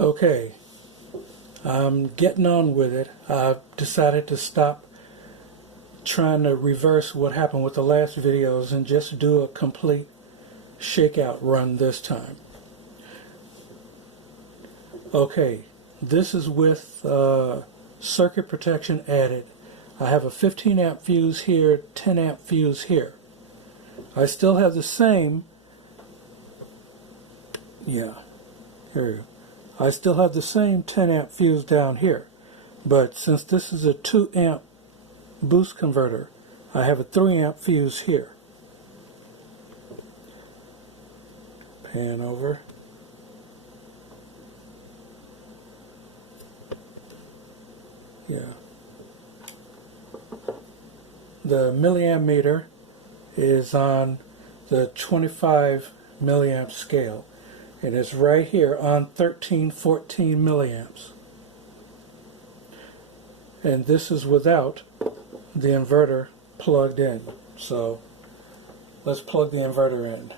Okay, I'm getting on with it. I've decided to stop trying to reverse what happened with the last videos and just do a complete shakeout run this time. Okay, this is with circuit protection added. I have a 15 amp fuse here, 10 amp fuse here. I still have the same, I still have the same 10 amp fuse down here, but since this is a 2 amp boost converter, I have a 3 amp fuse here. Pan over. The milliamp meter is on the 25 milliamp scale, and it's right here on 1314 milliamps. And this is without the inverter plugged in. So let's plug the inverter in.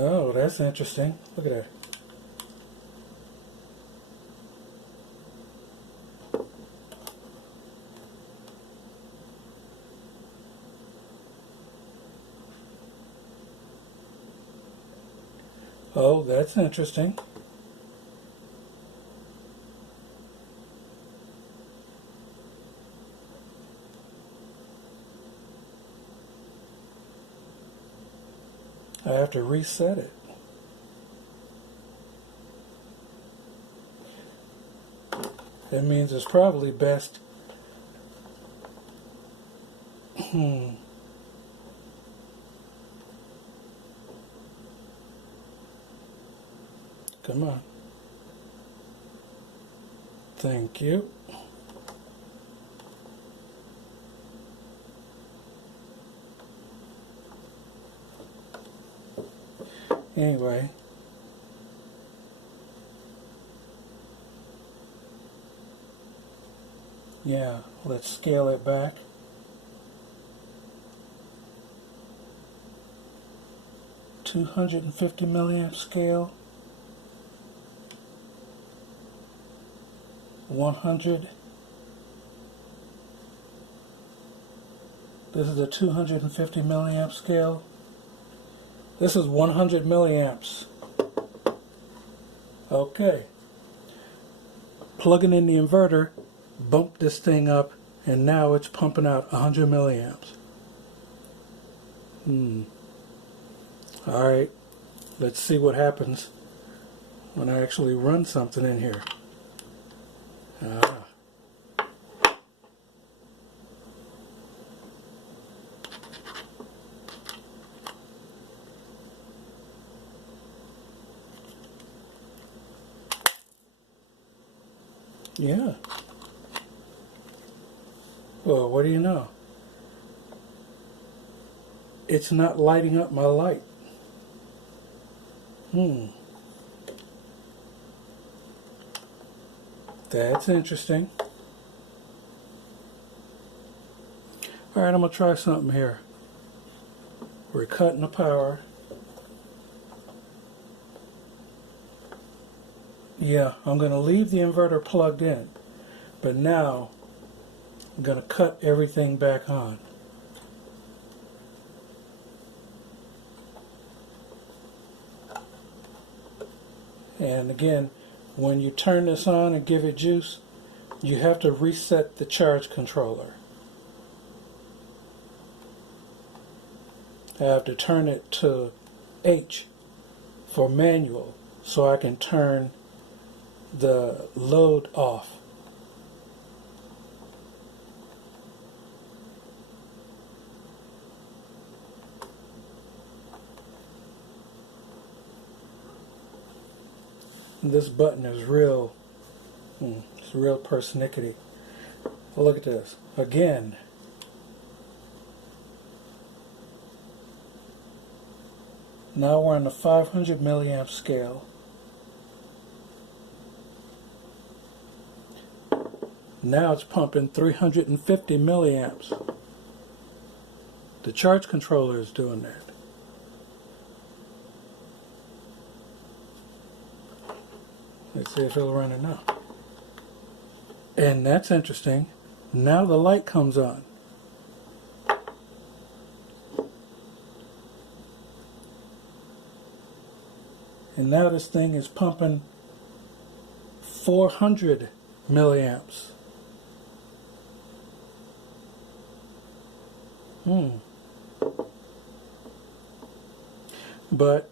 Oh, that's interesting. Look at that. Oh, that's interesting. I have to reset it. That means it's probably best. Come on. Thank you. Anyway, yeah, let's scale it back. $250 milliamp scale. 100. This is the 250 milliamp scale. This is 100 milliamps. Okay. Plugging in the inverter, bump this thing up, and now it's pumping out 100 milliamps. Alright, let's see what happens when I actually run something in here. Yeah. Well, what do you know? It's not lighting up my light. That's interesting. Alright, I'm going to try something here. We're cutting the power. Yeah, I'm going to leave the inverter plugged in, but now I'm going to cut everything back on. And again, when you turn this on and give it juice, you have to reset the charge controller. I have to turn it to H for manual so I can turn the load off. And this button is real, it's real persnickety. Well, look at this. Again, now we're on the 500 milliamp scale. Now it's pumping 350 milliamps. The charge controller is doing that. Let's see if it'll run it now. And that's interesting. Now the light comes on. And now this thing is pumping 400 milliamps. But